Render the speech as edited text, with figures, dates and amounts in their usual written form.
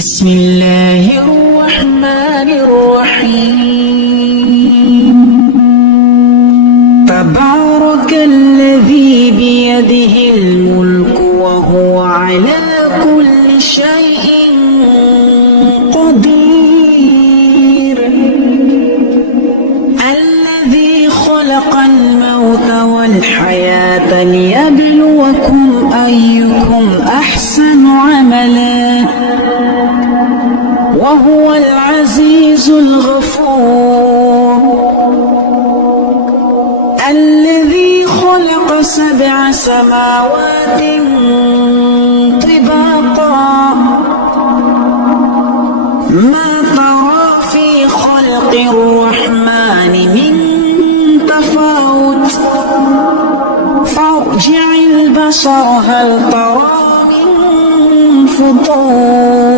بسم الله الرحمن الرحيم تبارك الذي بيده الملك وهو على كل شيء قدير الذي خلق الموت والحياة ليبلوكم أيكم أحسن عملا وهو العزيز الغفور الذي خلق 7 سماوات طباقا ما ترى في خلق الرحمن من تفاوت فارجع البصر هل ترى من فطور